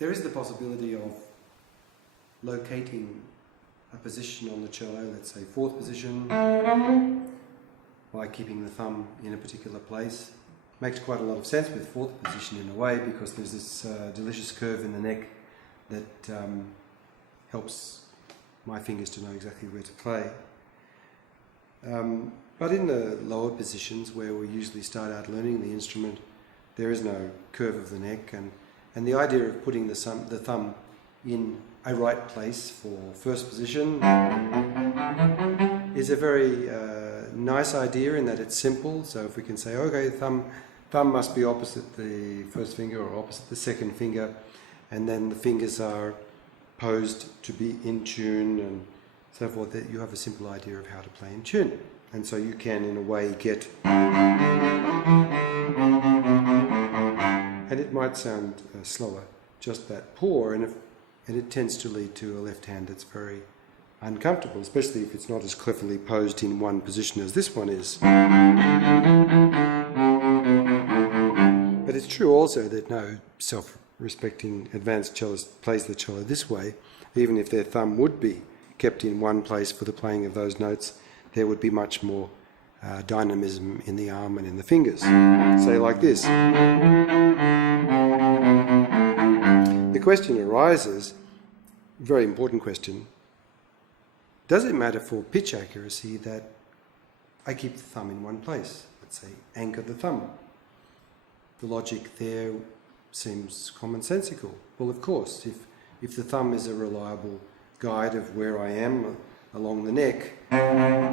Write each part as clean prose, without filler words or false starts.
there is the possibility of locating a position on the cello, let's say fourth position, by keeping the thumb in a particular place. Makes quite a lot of sense with fourth position in a way, because there's this delicious curve in the neck that helps my fingers to know exactly where to play. But in the lower positions where we usually start out learning the instrument, there is no curve of the neck, and the idea of putting the thumb in a right place for first position is a very nice idea in that it's simple. So if we can say, okay, thumb must be opposite the first finger or opposite the second finger, and then the fingers are posed to be in tune and so forth, that you have a simple idea of how to play in tune. And so you can, in a way, get... And it might sound slower, just that poor, and it tends to lead to a left hand that's very uncomfortable, especially if it's not as cleverly posed in one position as this one is. But it's true also that no self-respecting advanced cellist plays the cello this way. Even if their thumb would be kept in one place for the playing of those notes, there would be much more dynamism in the arm and in the fingers. Say like this. The question arises, very important question, does it matter for pitch accuracy that I keep the thumb in one place? Let's say anchor the thumb. The logic there seems commonsensical. Well, of course, if the thumb is a reliable guide of where I am along the neck,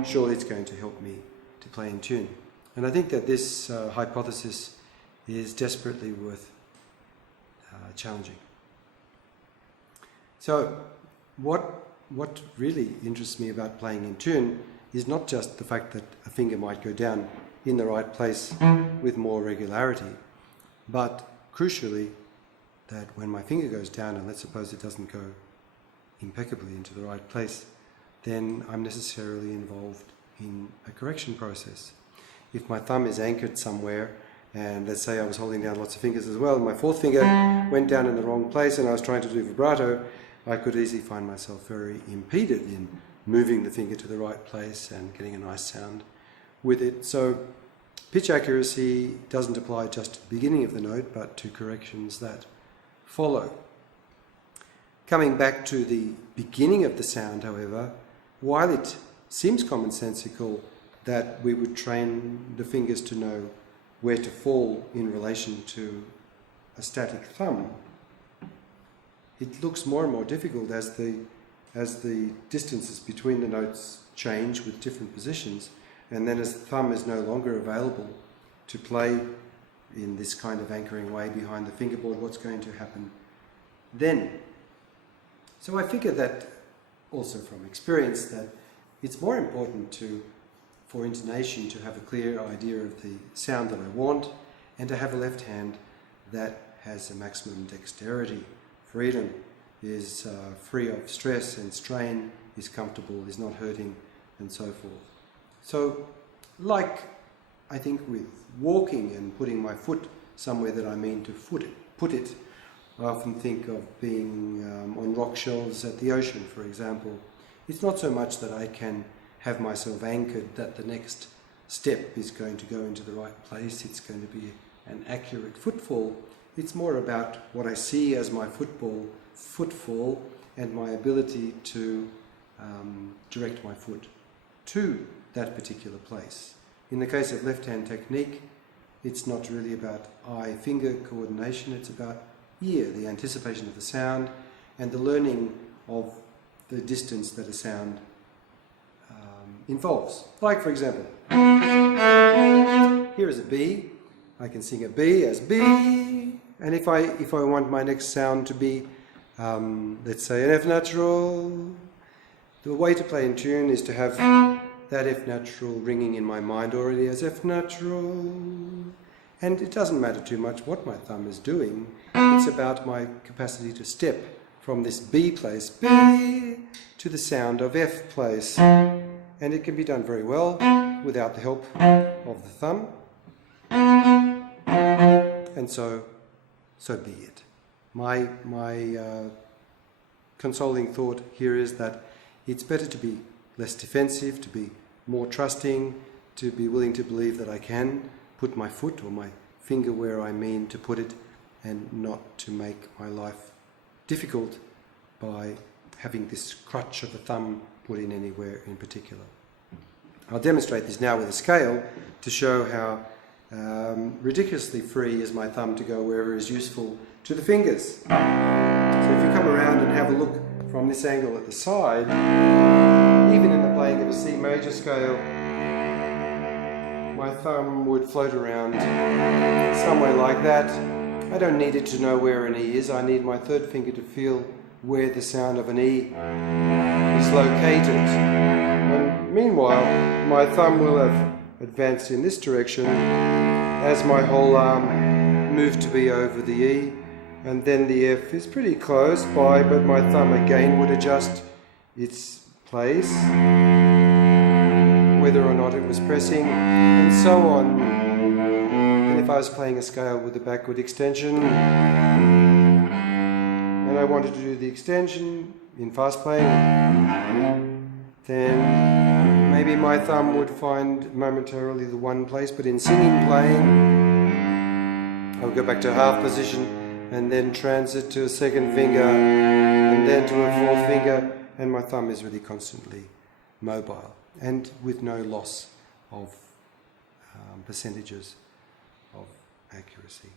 surely it's going to help me to play in tune. And I think that this hypothesis is desperately worth challenging. So what really interests me about playing in tune is not just the fact that a finger might go down in the right place with more regularity, but crucially that when my finger goes down, and let's suppose it doesn't go impeccably into the right place, then I'm necessarily involved in a correction process. If my thumb is anchored somewhere, and let's say I was holding down lots of fingers as well, and my fourth finger went down in the wrong place and I was trying to do vibrato, I could easily find myself very impeded in moving the finger to the right place and getting a nice sound with it. So pitch accuracy doesn't apply just to the beginning of the note, but to corrections that follow. Coming back to the beginning of the sound, however, while it seems commonsensical that we would train the fingers to know where to fall in relation to a static thumb, it looks more and more difficult as the distances between the notes change with different positions, and then as the thumb is no longer available to play in this kind of anchoring way behind the fingerboard, what's going to happen then? So I figure that, also from experience, that it's more important for intonation to have a clear idea of the sound that I want, and to have a left hand that has a maximum dexterity. Freedom, is free of stress and strain, is comfortable, is not hurting, and so forth. So, like I think with walking and putting my foot somewhere that I mean to put it, I often think of being on rock shelves at the ocean, for example. It's not so much that I can have myself anchored that the next step is going to go into the right place, it's going to be an accurate footfall. It's more about what I see as my footfall and my ability to direct my foot to that particular place. In the case of left-hand technique, it's not really about eye-finger coordination, it's about ear, the anticipation of the sound, and the learning of the distance that a sound involves. Like, for example, here is a B. I can sing a B as B, and if I want my next sound to be, let's say, an F natural, the way to play in tune is to have that F natural ringing in my mind already as F natural. And it doesn't matter too much what my thumb is doing. It's about my capacity to step from this B place, B, to the sound of F place. And it can be done very well without the help of the thumb. And so be it. My consoling thought here is that it's better to be less defensive, to be more trusting, to be willing to believe that I can put my foot or my finger where I mean to put it, and not to make my life difficult by having this crutch of a thumb put in anywhere in particular. I'll demonstrate this now with a scale to show how ridiculously free is my thumb to go wherever is useful to the fingers. So if you come around and have a look from this angle at the side, even in the playing of a C major scale, my thumb would float around somewhere like that. I don't need it to know where an E is. I need my third finger to feel where the sound of an E is located. And meanwhile, my thumb will have advanced in this direction as my whole arm moved to be over the E, and then the F is pretty close by, but my thumb again would adjust its place, whether or not it was pressing, and so on. And if I was playing a scale with a backward extension, and I wanted to do the extension in fast playing, then maybe my thumb would find momentarily the one place, but in singing playing, I would go back to half position and then transit to a second finger and then to a fourth finger, and my thumb is really constantly mobile and with no loss of percentages of accuracy.